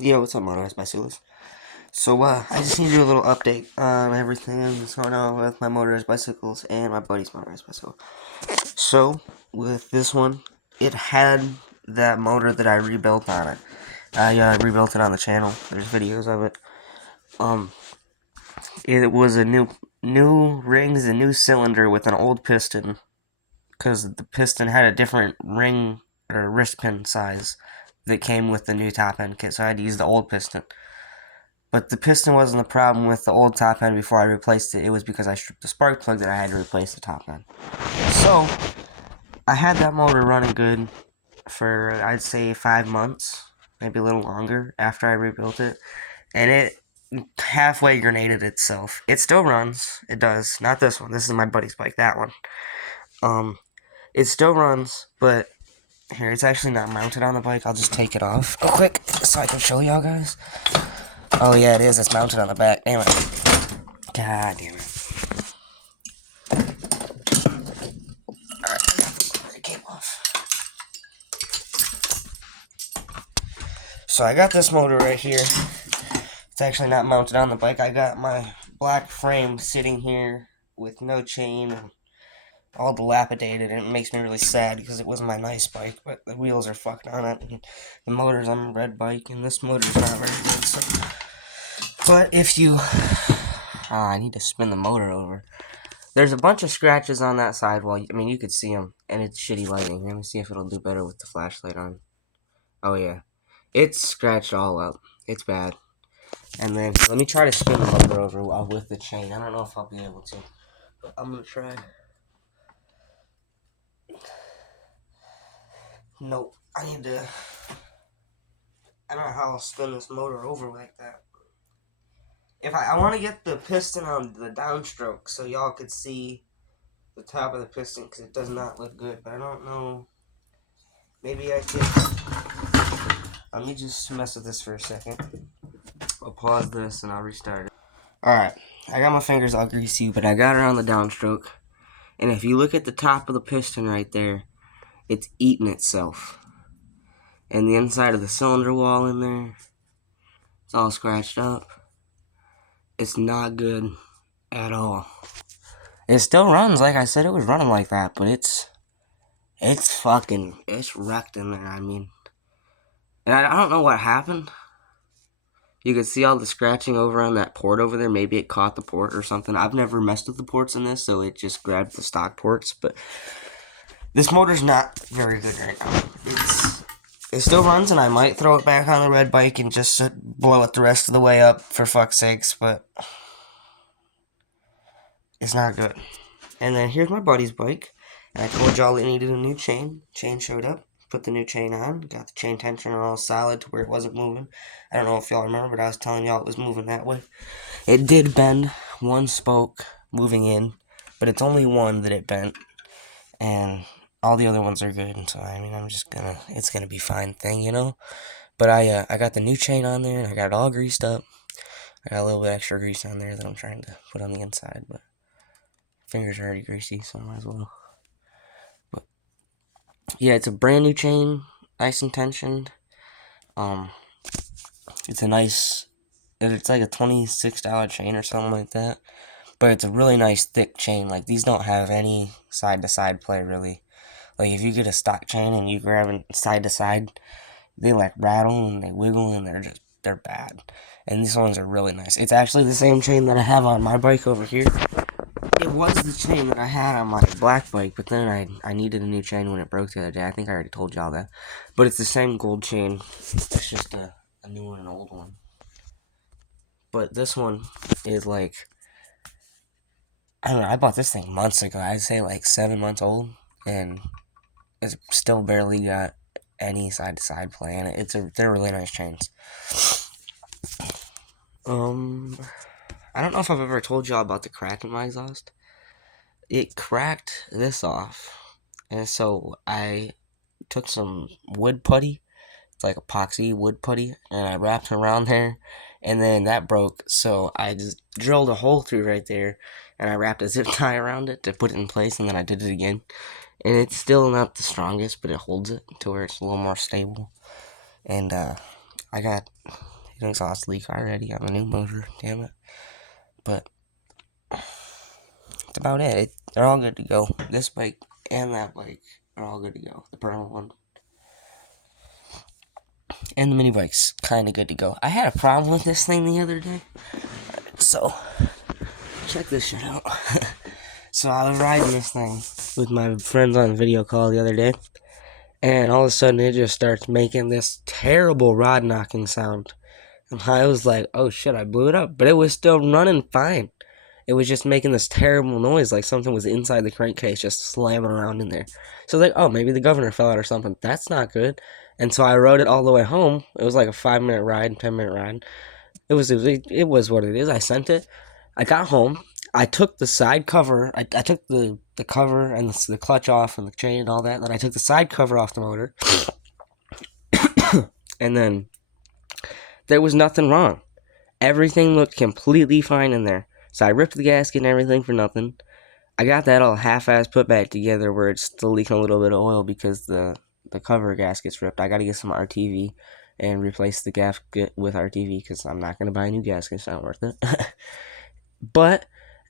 Yo, what's up, motorized bicycles? So, I just need to do a little update on everything that's going on with my motorized bicycles and my buddy's motorized bicycle. So, with this one, it had that motor that I rebuilt on it. I rebuilt it on the channel. There's videos of it. It was a new rings, a new cylinder with an old piston, because the piston had a different ring or wrist pin size that came with the new top end kit, so I had to use the old piston. But the piston wasn't the problem with the old top end before I replaced it. It was because I stripped the spark plug that I had to replace the top end. So, I had that motor running good for, I'd say, 5 months, maybe a little longer after I rebuilt it. And it halfway grenaded itself. It still runs. It does. Not this one. This is my buddy's bike, that one. It still runs, but here, it's actually not mounted on the bike. I'll just take it off real quick so I can show y'all guys. Oh, yeah, it is. It's mounted on the back. Anyway. God damn it. Alright, it came off. So I got this motor right here. It's actually not mounted on the bike. I got my black frame sitting here with no chain and all dilapidated, and it makes me really sad because it was my nice bike, but the wheels are fucked on it, and the motor's on the red bike, and this motor's not very good, so... But if you... I need to spin the motor over. There's a bunch of scratches on that sidewall. I mean, you could see them, and it's shitty lighting. Let me see if it'll do better with the flashlight on. Oh, yeah. It's scratched all up. It's bad. And then, let me try to spin the motor over with the chain. I don't know if I'll be able to, but I'm gonna try. Nope. I don't know how I'll spin this motor over like that. If I want to get the piston on the downstroke so y'all could see the top of the piston, because it does not look good, but I don't know. Maybe I could. Let me just mess with this for a second. I'll pause this and I'll restart it. Alright, I got my fingers all greasy, but I got it on the downstroke. And if you look at the top of the piston right there, it's eating itself. And the inside of the cylinder wall in there, it's all scratched up. It's not good at all. It still runs, like I said, it was running like that, but it's wrecked in there, I mean. And I don't know what happened. You can see all the scratching over on that port over there. Maybe it caught the port or something. I've never messed with the ports in this, so it just grabbed the stock ports, but this motor's not very good right now. It still runs, and I might throw it back on the red bike and just blow it the rest of the way up, for fuck's sakes, but it's not good. And then here's my buddy's bike, and I told y'all it needed a new chain. Chain showed up, put the new chain on, got the chain tension all solid to where it wasn't moving. I don't know if y'all remember, but I was telling y'all it was moving that way. It did bend one spoke moving in, but it's only one that it bent, and all the other ones are good, and so, I mean, it's gonna be fine thing, you know? But I got the new chain on there, and I got it all greased up. I got a little bit extra grease on there that I'm trying to put on the inside, but fingers are already greasy, so I might as well. But, yeah, it's a brand new chain, nice and tensioned. It's like a $26 chain or something like that. But it's a really nice thick chain. Like, these don't have any side-to-side play, really. Like, if you get a stock chain and you grab it side-to-side, they, like, rattle and they wiggle and they're bad. And these ones are really nice. It's actually the same chain that I have on my bike over here. It was the chain that I had on my black bike, but then I needed a new chain when it broke the other day. I think I already told y'all that. But it's the same gold chain. It's just a new one and an old one. But this one is like, I don't know, I bought this thing months ago. I'd say like 7 months old, and it's still barely got any side-to-side play in it. They're really nice chains. I don't know if I've ever told y'all about the crack in my exhaust. It cracked this off, and so I took some wood putty. It's like epoxy wood putty, and I wrapped it around there, and then that broke, so I just drilled a hole through right there, and I wrapped a zip tie around it to put it in place, and then I did it again. And it's still not the strongest, but it holds it to where it's a little more stable. And I got an exhaust leak already on the new motor, damn it. But that's about it. They're all good to go. This bike and that bike are all good to go. The brown one. And the mini bike's kind of good to go. I had a problem with this thing the other day. So, check this shit out. So I was riding this thing with my friends on video call the other day. And all of a sudden it just starts making this terrible rod knocking sound. And I was like, oh shit, I blew it up. But it was still running fine. It was just making this terrible noise like something was inside the crankcase just slamming around in there. So like, oh, maybe the governor fell out or something. That's not good. And so I rode it all the way home. It was like a 5-minute ride, 10-minute ride. It was what it is. I sent it. I got home. I took the side cover. I took the cover and the clutch off and the chain and all that. Then I took the side cover off the motor. And then there was nothing wrong. Everything looked completely fine in there. So I ripped the gasket and everything for nothing. I got that all half-ass put back together where it's still leaking a little bit of oil because the cover gasket's ripped. I got to get some RTV and replace the gasket with RTV because I'm not going to buy a new gasket. It's not worth it. But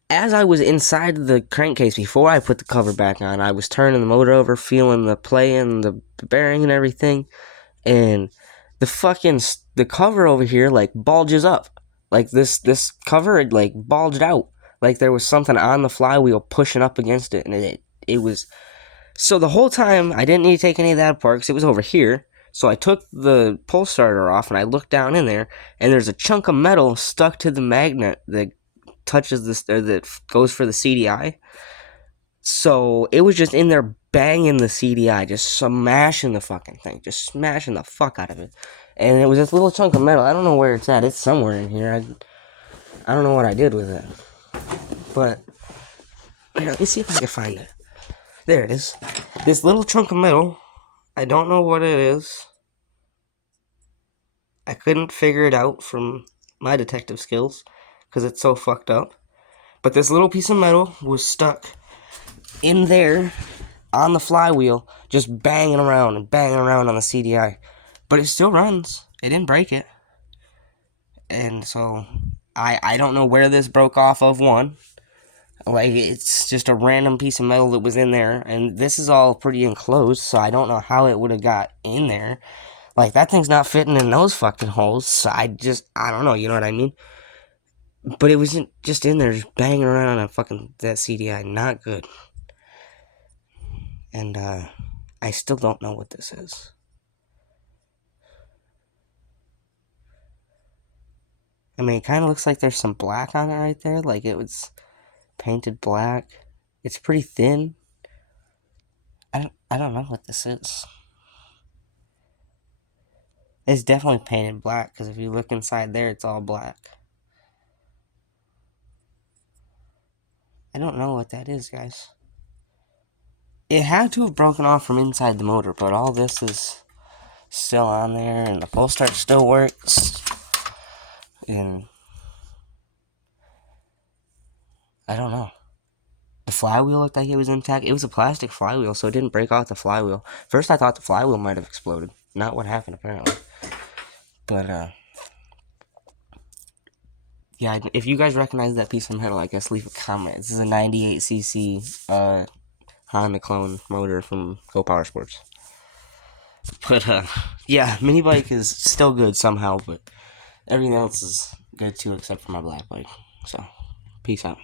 as I was inside the crankcase before I put the cover back on, I was turning the motor over, feeling the play and the bearing and everything. And the cover over here, like, bulges up. Like, this cover had, like, bulged out. Like, there was something on the flywheel pushing up against it. And it was... So the whole time, I didn't need to take any of that apart because it was over here. So I took the pull starter off and I looked down in there. And there's a chunk of metal stuck to the magnet that touches this, or that goes for the CDI. So it was just in there banging the CDI, just smashing the fucking thing, just smashing the fuck out of it. And it was this little chunk of metal. I don't know where it's at. It's somewhere in here. I don't know what I did with it. But let me see if I can find it. There it is. This little chunk of metal. I don't know what it is. I couldn't figure it out from my detective skills because it's so fucked up. But this little piece of metal was stuck in there on the flywheel, just banging around and banging around on the CDI. But it still runs. It didn't break it. And so I don't know where this broke off of, one. Like, it's just a random piece of metal that was in there. And this is all pretty enclosed, so I don't know how it would have got in there. Like, that thing's not fitting in those fucking holes. So I don't know, you know what I mean? But it was just in there, just banging around on that CDI. Not good. And, I still don't know what this is. I mean, it kind of looks like there's some black on it right there. Like, it was painted black. It's pretty thin. I don't know what this is. It's definitely painted black, because if you look inside there, it's all black. I don't know what that is, guys. It had to have broken off from inside the motor, but all this is still on there, and the pull start still works. And I don't know. The flywheel looked like it was intact. It was a plastic flywheel, so it didn't break off the flywheel. First, I thought the flywheel might have exploded. Not what happened, apparently. But, yeah, if you guys recognize that piece of metal, I guess leave a comment. This is a 98cc, Honda clone motor from Go Power Sports. But, yeah, mini bike is still good somehow, but everything else is good too, except for my black bike. So, peace out.